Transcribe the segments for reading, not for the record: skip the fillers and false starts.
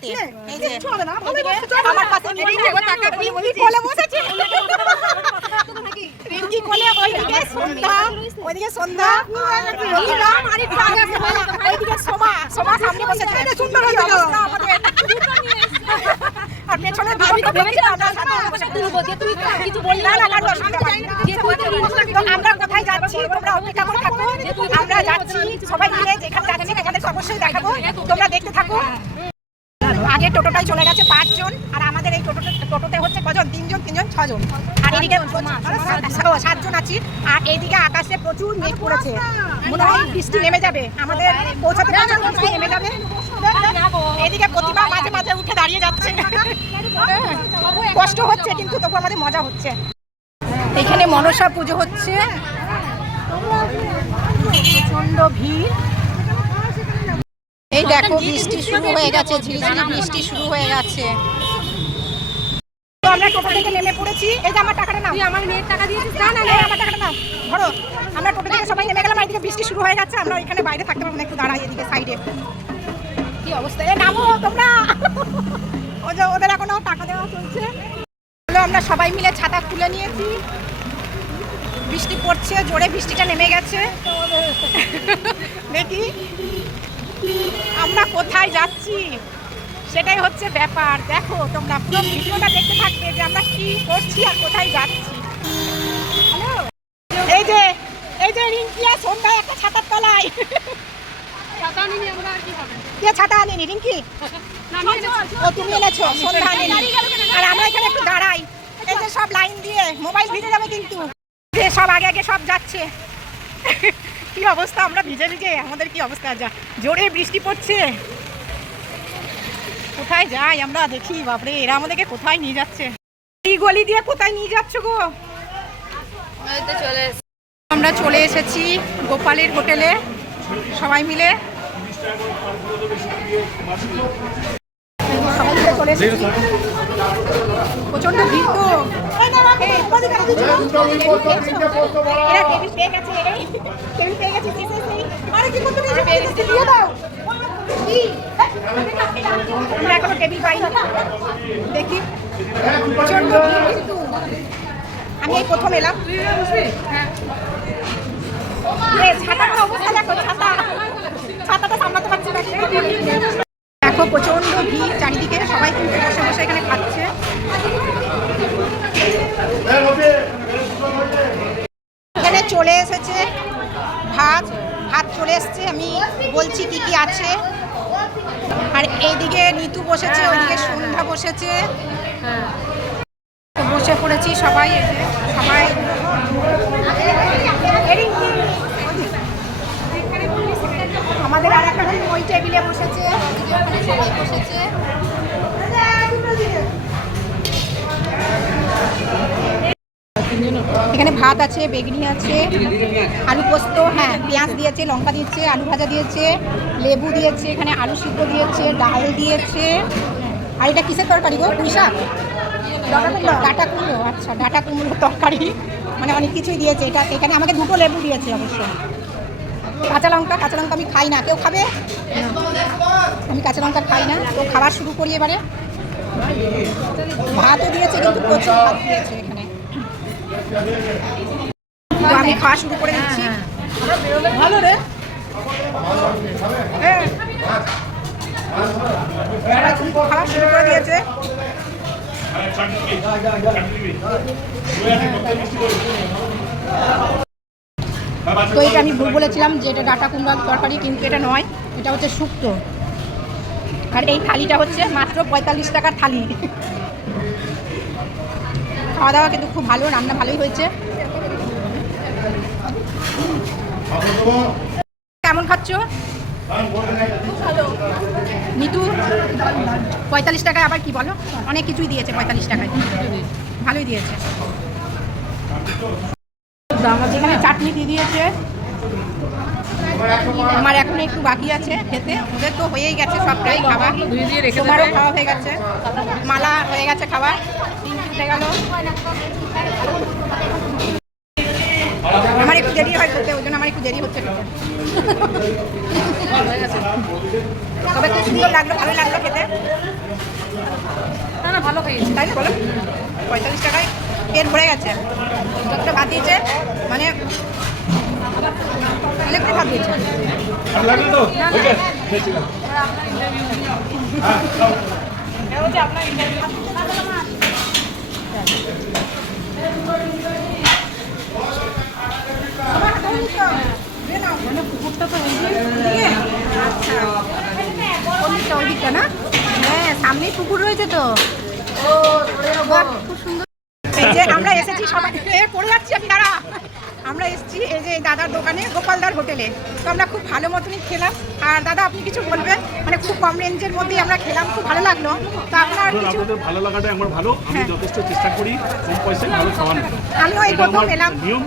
টোটোতে। এই যে আমার কাছে কোলে বসেছে, রিঙ্কি কোলে, ওইদিকে সন্ধ্যা, ওইদিকে সন্ধ্যা, ওইদিকে সোমা, সোমা সামনে বসেছে। সুন্দর অবস্থা আমাদের। আর পেছনে আমরা কোথায় যাচ্ছি তোমরা অপেক্ষা করে থাকো, আমরা যাচ্ছি সবাই মিলে, যেখানে যাচ্ছি এখানে অবশ্যই দেখাবো, তোমরা দেখতে থাকো। আগে টোটোটাই চলে গেছে 5 জন, আর আমাদের এই টোটোতে হচ্ছে কজন? 3 জন, 3 জন 6 জন, আর এদিকে 7 জন আছি। আর এইদিকে আকাশে প্রচুর মেঘ পড়েছে, মনে হয় বৃষ্টি নেমে যাবে, আমাদের পৌঁছাতে বৃষ্টি নেমে যাবে। এদিকে প্রতিভা মাঝে মাঝে উঠে দাঁড়িয়ে যাচ্ছে, কষ্ট হচ্ছে কিন্তু তবু আমাদের মজা হচ্ছে। এখানে মনসা পুজো হচ্ছে, প্রচন্ড ভিড়। এই দেখো বৃষ্টি শুরু হয়ে গেছে, ঝিরিঝিরি বৃষ্টি শুরু হয়ে গেছে। তো আমরা টোটো থেকে নেমে পড়েছি। এই যে আমার টাকাটা নাও। আমার মেয়ের টাকা দিয়েছিস? না না, আমার টাকাটা নাও, ধরো। আমরা টোটো থেকে সবাই নেমে গেলাম, এদিকে বৃষ্টি শুরু হয়ে গেছে, আমরা এখানে বাইরে থাকতে পারবো না, একটু দাঁড়াই এদিকে সাইডে। কি অবস্থা, এ নামো তোমরা। ওদের এখনো টাকা দেওয়া চলছে। আমরা সবাই মিলে ছাতা তুলে নিয়েছি, বৃষ্টি পড়ছে জোরে, বৃষ্টিটা নেমে গেছে। দেখি আমরা কোথায় যাচ্ছি, সেটাই হচ্ছে ব্যাপার। দেখো তোমরা পুরো ভিডিওটা দেখতে থাকবে যে আমরা কি করছি আর কোথায় যাচ্ছি। এই যে রিঙ্কি আর সন্ধ্যা একটা ছাতার তলায়। ছাতা আনিনি রিঙ্কি, ও তুমি এনেছো, সন্ধ্যা আনিনি। আর আমরা এখানে একটু দাঁড়াই, এই যে সব লাইন দিয়ে, মোবাইল ভিজে যাবে কিন্তু। যে সব আগে আগে সব যাচ্ছে। কি অবস্থা, আমরা ভিজে ভিজে আমাদের কি অবস্থা, যা জোরে বৃষ্টি পড়ছে। কোথায় যাই আমরা, দেখি বাপরে এরা আমাদেরকে কোথায় নিয়ে যাচ্ছে, এই গলি দিয়ে কোথায় নিয়ে যাচ্ছ গো। আমরা চলে এসেছি গোপালের হোটেলে সবাই মিলে, চলে এসেছি। প্রচন্ড ভিড় তো, আমরা এখনো টেবিল পাইনি, দেখি প্রচন্ড ভিড় কিন্তু। আমি এই প্রথম এলাম। ছাতাটার অবস্থা দেখো, ছাতাটা সামলাতে পারছি না। দেখো প্রচন্ড ভিড় চারিদিকে, সবাই কিন্তু বসে বসে এখানে খাচ্ছে। এখানে চলে এসেছে ভাত চলে এসছে, আমি বলছি কি কি আছে। আর এইদিকে নিতু বসেছে, ওইদিকে সন্ধ্যা বসেছে, বসে পড়েছি সবাই। সবাই আমাদের আর একটা ওই টেবিলে বসেছে, সবাই বসেছে। এখানে ভাত আছে, বেগুনি আছে, আলু পোস্ত, হ্যাঁ পেঁয়াজ দিয়েছে, লঙ্কা দিয়েছে, আলু ভাজা দিয়েছে, লেবু দিয়েছে, এখানে আলু সিদ্ধ দিয়েছে, ডাল দিয়েছে। আর এটা কিসের তরকারি গো? পুঁই শাক, ডাঁটা কুমড়ো। আচ্ছা, ডাঁটা কুমড়ো তরকারি, মানে অনেক কিছুই দিয়েছে। এটা এখানে আমাকে 2টো লেবু দিয়েছে অবশ্য। কাঁচা লঙ্কা আমি খাই না, কেউ খাবে? আমি কাঁচা লঙ্কা খাই না। তো খাবার শুরু করি এবারে। ভাতও দিয়েছে কিন্তু প্রচুর ভাত দিয়েছে এখানে। তো আমি খাওয়া শুরু করে দিচ্ছি। ভালো রে, খাওয়া শুরু করে দিয়েছে। তো এটা আমি ভুল বলেছিলাম যে এটা ডাঁটা কুমড়ার তরকারি, কিন্তু এটা নয়, এটা হচ্ছে শুক্তো। আর এই থালিটা হচ্ছে মাত্র 45 টাকার থালি। খাওয়া দাওয়া কিন্তু খুব ভালো, রান্না ভালোই হয়েছে। কেমন খাচ্ছ নিতু? 45 টাকায় আবার কি বলো, অনেক কিছুই দিয়েছে 45 টাকায়, ভালোই দিয়েছে। এখানে চাটনি দিয়ে দিয়েছে। আমার এখন একটু বাকি আছে খেতে, ওদের তো হয়েই গেছে সবটাই খাওয়া, তোমারও খাওয়া হয়ে গেছে, মালা হয়ে গেছে খাওয়া, উঠে গেল। আমার দেরি হয় খেতে, ওই জন্য আমার একটু দেরি হচ্ছে খেতে। তবে খুব সুন্দর লাগলো, ভালো লাগলো খেতে। না ভালো খেয়েছি, তাই না বলো? 45 টাকায় পেট ভরে গেছে, যতটা ভাত দিয়েছে মানে অনেকটাই ভাত দিয়েছে। মানে পুকুরটা তো আচ্ছা ওই দিকটা না? হ্যাঁ, সামনেই পুকুর রয়েছে তো। বাহ, খুব সুন্দর। এই যে আমরা এসেছি সবাই পড়ে যাচ্ছি আমি, দাঁড়া। আমরা এসেছি এই যে দাদার দোকানে, গোপালদার হোটেলে। তো আমরা খুব ভালো মতনই খেলাম। আর দাদা আপনি কিছু বলবেন? মানে খুব কম রেঞ্জের মধ্যেই আমরা খেলাম, খুব ভালো লাগলো। তো আপনার কিছু? আপনাদের ভালো লাগাটা আমার ভালো, আমি যথেষ্ট চেষ্টা করি কম পয়সায় ভালো খাওয়ানো। আমিও এই প্রথম এলাম। নিয়ম,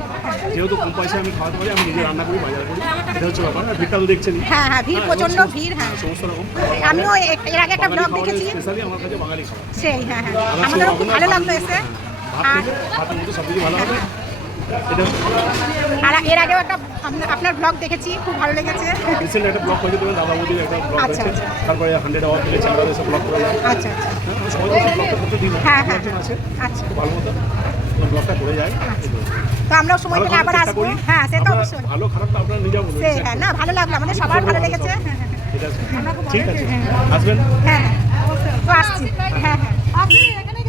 যেহেতু কম পয়সায় আমি খাওয়াতে পারি, আমি নিজে রান্না করি, বাজার করি, এটা হচ্ছে ব্যাপার। আর ভিড়টা তো দেখছেনই। হ্যাঁ হ্যাঁ, ভিড় প্রচন্ড ভিড়। হ্যাঁ, সমস্ত রকম আমিও এর আগে একটা ব্লগ দেখেছি। স্পেশালি আমার কাছে বাঙালি খাবার। সেই হ্যাঁ হ্যাঁ, আমাদেরও খুব ভালো লাগলো এসে। আর ভাতের মধ্যে সব কিছু ভালো হবে এটা। আর এর আগেও একটা আপনার ব্লগ দেখেছি, খুব ভালো লেগেছে। রিসেন্ট একটা ব্লগ করেছি, তোমার দাদা বৌদির একটা ব্লগ আচ্ছা, হয়েছে। আচ্ছা। তারপরে 100 আওয়ার থেকে চ্যানেল এসে ব্লগ করে যায়। আচ্ছা আচ্ছা সবাই তো ব্লগটা করতে দিন, হ্যাঁ, হ্যাঁ। একজন আছে আচ্ছা। খুব ভালো মতো ব্লগটা করে যায়। তো আমরাও সময় পেলে আবার আসবো। হ্যাঁ, সে তো আপনারা অবশ্যই। ভালো খারাপ তো আপনারা নিজেও বলুন। সে হ্যাঁ, না ভালো লাগলো, আমাদের সবার ভালো লেগেছে। হ্যাঁ হ্যাঁ ঠিক আছে, ঠিক আছে, আসবেন। হ্যাঁ হ্যাঁ, তো আসছি। হ্যাঁ হ্যাঁ। আপনি এখানে